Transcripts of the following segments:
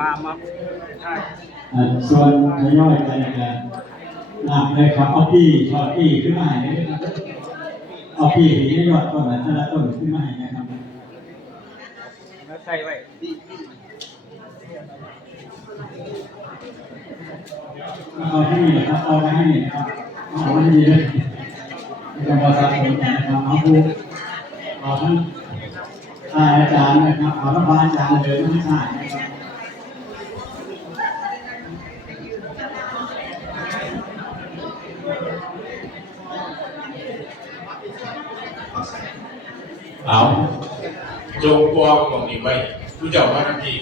มาส่วนทยอยไปกันหลักเลยครับเอาพี่ชอตพี่ขึ้นมาให้นะครับเอาพี่ที่ยอดต้นแต่ละต้นขึ้นมาให้นะครับแล้วใส่ไว้เอาที่นี่นะครับเอาไว้ให้เนี่ยครับเอาไว้ดีเลยจะมาสะสมนะครับเอาผู้เอาทั้งอาจารย์นะครับเอาทั้งอาจารย์เลยไม่ใช่นะครับเอาจงกวางของนี้ไว้ผู้เจ้าพระนักที่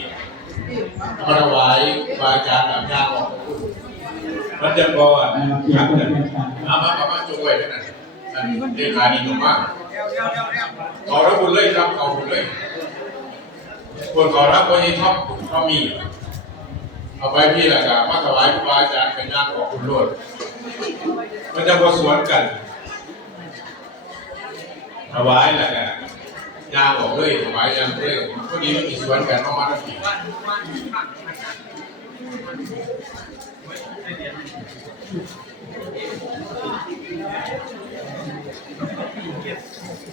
มาถวายบาจารย์แบบยาออกมันจะบอกว่าขัดกันมาจงไว้ด้วยนะเด็กขาดีมากขอรับคุณเลยครับขอคุณเลยคนขอรับวันนี้ท็อปมีเอาไปพี่แหละครับมาถวายครูบาอาจารย์เป็นญาติของคุณโลดมันจะผสวนกันถวายแหละครับยาบอกเลยถวายยังเลยพอดีมันมีสวนกันเข้ามาทั้งที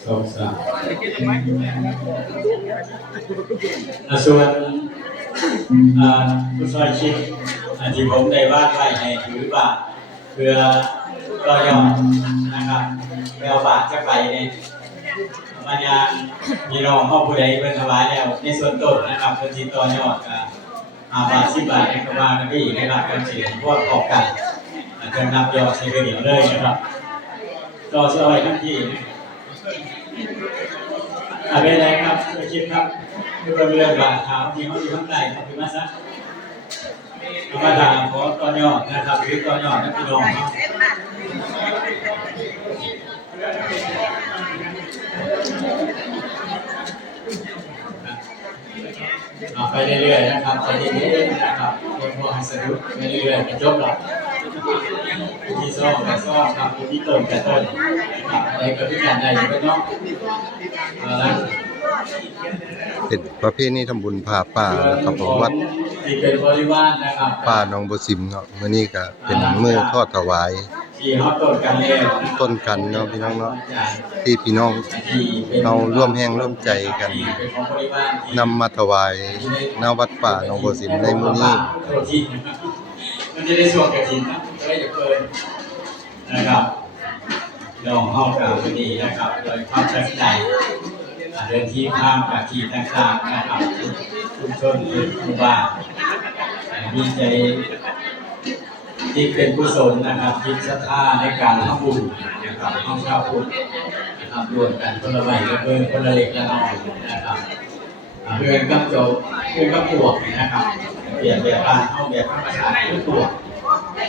สองสามส่วนผู้ช่วยชิดที่ผมได้วาดไว้ในถือบาทเพื่อต่อยอดนะครับแมวบาทจะไปในปัญญามีน้องเข้าผู้ใดเป็นถวายแล้วในส่วนต้นนะครับเป็นที่ต่อยอดกับบาท10 บาทในกระบาลนี่นะครับเป็นเสียงพวกออกกันจะนับยอดใช้กระดิ่งเลยนะครับต่อช่วยทันทีเป็นไรครับช่วยชิดครับเรื่องบาทถามที่เขาอยู่ข้างใต้ครับพี่มาซะธรรมดาขอต่อยอดนะครับหรือต่อยอดนะพี่น้องไปเรื่อยๆนะครับไปเรื่อยๆนะครับพอให้สนุกไปเรื่อยๆจบหรอกที่ซ่อมกับซ่อมครับที่ต้นกับต้นครับอะไรก็พิการใดก็ต้องเป็นประเภทนี้ทำบุญพาป่าครับผมวัดป่าหนองบัวสิมเนาะมื้อนี้ก็เป็นมื้อทอดถวายต้นกันเนาะพี่น้องเนาะที่พี่น้องเราร่วมแรงร่วมใจกันนำมาถวายณวัดป่าหนองบัวสิมในมื้อนี้มันจะได้ส่วนกระถิ่นนะไม่จะเกินนะครับลองเข้ากับดีนะครับโดยความตั้งใจเดินที่ข้ามกับที่ต่างๆนะครับชุมชนหรือหมู่บ้านมีใจที่เป็นกุศลนะครับจิตศรัทธาในการทำบุญนะครับห้องชาวพุทธนะครับรวมกันคนละใบละเพิ่มคนละเล็กละน้อยนะครับเพื่อนกับโจเพื่อนกับปวกนะครับเปลี่ยนแบบบ้านเข้าแบบธรรมชาติทุกตัว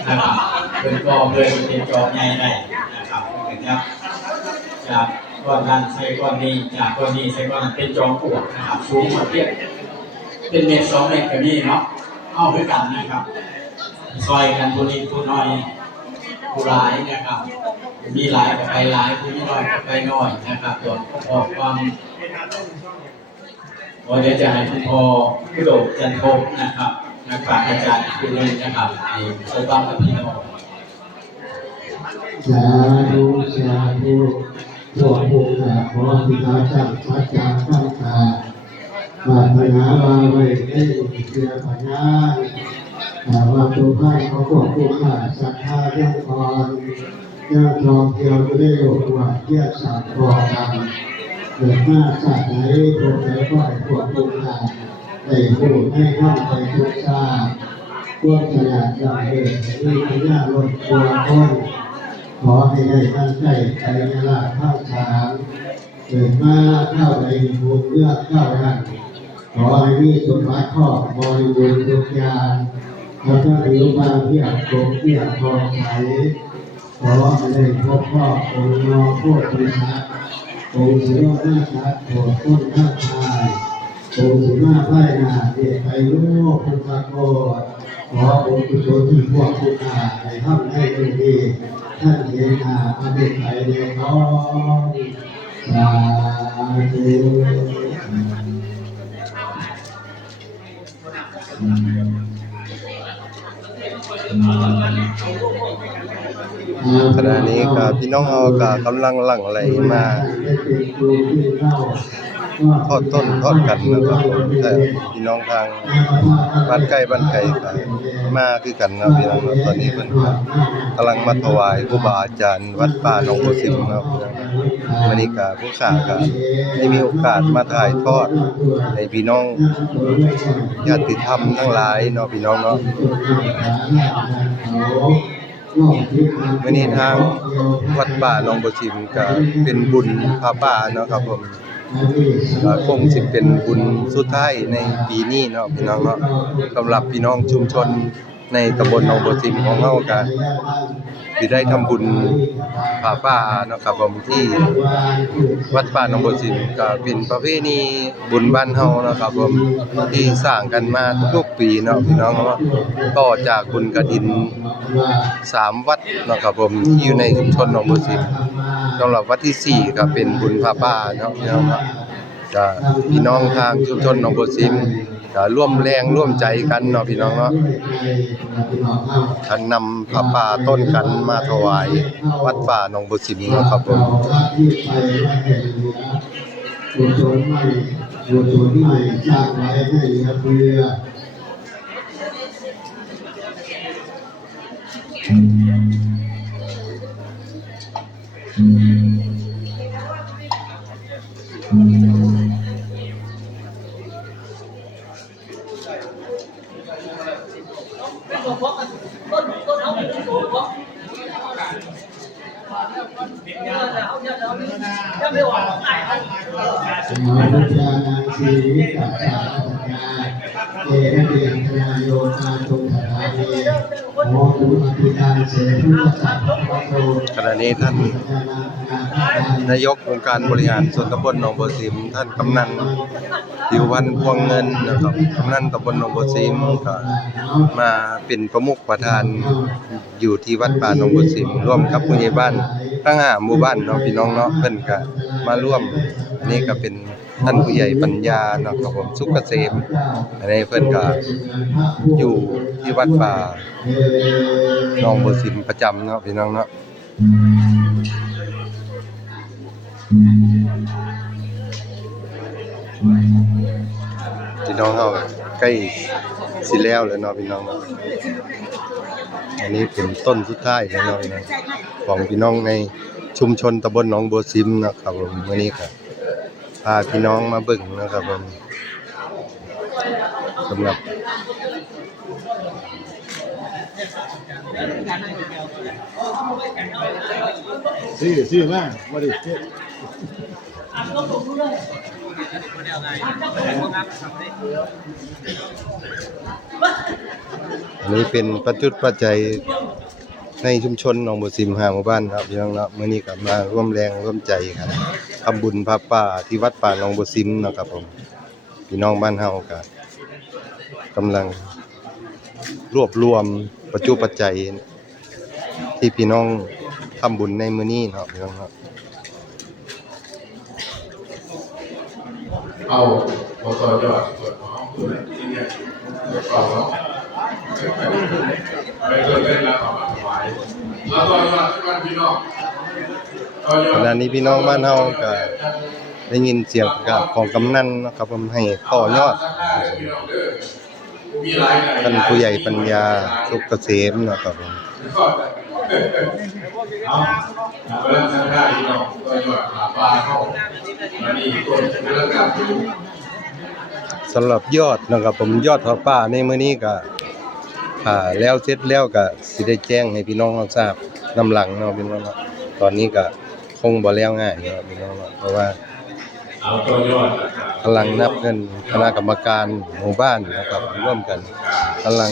นะครับเป็นกอเลยเป็นจอใหญ่ได้นะครับนะครับจากก้อนนั้นใส่ก้อนนี้จากก้อนนี้ใส่ก้อนนั้นเป็นจอปวกนะครับสูงกว่าเทียบเป็นเมตร2 เมตรกับนี่เนาะเข้าด้วยกันนะครับซอยกันผู้นี้ผู้น้อยผู้ร้ายนะครับมีหลายกับไปหลายผู้น้อยกับไปน้อยนะครับตัวออกความวันนี้จะให้คุณพ่อผู้โดดจันทบนะครับนักปราชญ์อาจารย์ผู้เลยนะครับในโซบ้ากับพี่น้องสาธุสาธุพวกผู้ขาขอพิธาจักสัจจาข้ามขาปาถนาบาเวได้เสียปัญญาว่าตัวไพ่เขาพวกผู้ขาศรัทธาเรื่องพรเรื่องทองเที่ยวจะได้โลกว่าเที่ยวสามก่อดำเกิดหน้าศาสตร์ไหนพวกไหนก็ให้พวกผู้ขาได้พูดให้เข้าใจทุกชาพวกขนาดอย่างเอกมีพญาลดตัวคนขอให้ได้ตั้งใจใจยาลาข้าวฉางเกิดมาเข้าในภูมิเลือกเข้าได้ขอให้มีสมบัติครอบบริบูรณ์ทุกอย่างแล้วก็ถือมาเพียรโกงเพียรทองใสขอให้ได้พบพ่อองค์นอพวกพิทักษ์องค์ศิลป์หน้าชัดโผล่ต้นข้าชายองค์ศิลป์ไพ่นาเดียไปโลกพุทธโกขอองค์กุศลที่พวกพุทธาให้ทำให้ดีท่านเห็นหน้าประเทศไทยในท้องสาธุ ขณะนี้ก็พี่น้องเอาก็กำลังหลั่งไหลมาทอดต้นทอดกันนะครับแต่พี่น้องทางบ้านใกล้บ้านไกลก็มาคือกันนะพี่น้องตอนนี้เพิ่นก็กำลังมาถวายครูบาอาจารย์วัดป่าหนองบัวสิมครับพี่น้องวันนี้ก็ผู้ข้าก็ได้มีโอกาสมาถ่ายทอดให้พี่น้องญาติธรรมทั้งหลายเนาะพี่น้องเนาะวันนี้ทางวัดป่าหนองบัวสิมก็เป็นบุญพระป่าเนาะครับผมก็คงสิเป็นบุญสุดท้ายในปีนี้เนาะพี่น้องเนาะสำหรับพี่น้องชุมชนในตำบลหนองบัวสิมของเฮาก็สิได้ทำบุญพระป่าเนาะครับผมที่วัดป่าหนองบัวสิมก็เป็นประเพณีบุญบ้านเฮาเนาะครับผมที่สร้างกันมาทุกปีเนาะพี่น้องเนาะต่อจากบุญกฐิน3วัดเนาะครับผมที่อยู่ในชุมชนหนองบัวสิมสำหรับวัดที่4ก็เป็นบุญพระป่าเนาะพี่น้องเนาะก็พี่น้องทางชุมชนหนองบัวสิมก็ร่วมแรงร่วมใจกันเนาะพี่น้องเนาะท่านนำพระป่าต้นกันมาถวายวัดป่าหนองบัวสิมเนาะครับผมจากไว้ให้เหลือเพื่อสมาธิญาณสีวิกัปปะปัญญาเอระเดียงธนาโยมาตุงธานีโมตุอภิธานเสพุทธสัพพะโตขณะนี้ท่านนายกองค์การบริหารส่วนตำบลหนองบัวสิมท่านกำนันดิวพันธ์พวงเงินนะครับกำนันตำบลหนองบัวสิมก็มาเป็นประมุขประธานอยู่ที่วัดป่าหนองบัวสิมร่วมกับผู้ใหญ่บ้านทั้ง5หมู่บ้านเนาะพี่น้องเนาะเพิ่นก็มาร่วมนี่ก็เป็นท่านผู้ใหญ่ปัญญาเนาะครับผมสุขเกษมอันนี้เพิ่นก็อยู่ที่วัดป่าหนองบัวสิมประจำเนาะพี่น้องเนาะพี่น้องเฮาใกล้สิแล้วเนาะพี่น้องเนาะอันนี้เป็นต้นสุดท้ายแล้วเนาะของพี่น้องในชุมชนตำบลหนองบัวสิมนะครับผมวันนี้ครับพาพี่น้องมาเบิ่งนะครับผมสำหรับซื้อมาบ่ได้ซื้ออันนี้เป็นปัจจุปัจจัยในชุมชนหนองบัวสิม5หมู่บ้านครับพี่น้องเนาะมื้อนี้ก็มาร่วมแรงร่วมใจกันทำบุญพระป่าที่วัดป่าหนองบัวสิมนะครับผมพี่น้องบ้านเฮาก็กำลังรวบรวมปัจจุปัจจัยที่พี่น้องทำบุญในมื้อนี้เนาะพี่น้องเนาะเอาพอต่อยอดส่วนของตัวที่เนี่ยเอาเนาะไปเกินแล้วเอามาถวายเอาต่อยอดให้บ้านพี่น้องขณะนี้พี่น้องบ้านเฮาก็ได้ยินเสียงประกาศของกำนันนะครับผมให้ต่อยอดท่านผู้ใหญ่ปัญญาสุขเกษมนะครับผมเอาไปแล้วสักได้พี่น้องต่อยอดหาปลาเข้ามานี่ตัวเรื่องการดูสำหรับยอดนะครับผมยอดพระป่าในมื้อนี้ก็แล้วเสร็จแล้วก็สิได้แจ้งให้พี่น้องทราบนำหลังเนาะพี่น้องเนาะตอนนี้ก็คงบ่แล้วง่ายเนาะพี่น้องเนาะเพราะว่ากำลังนับเงินคณะกรรมการหมู่บ้านนะครับร่วมกันกำลัง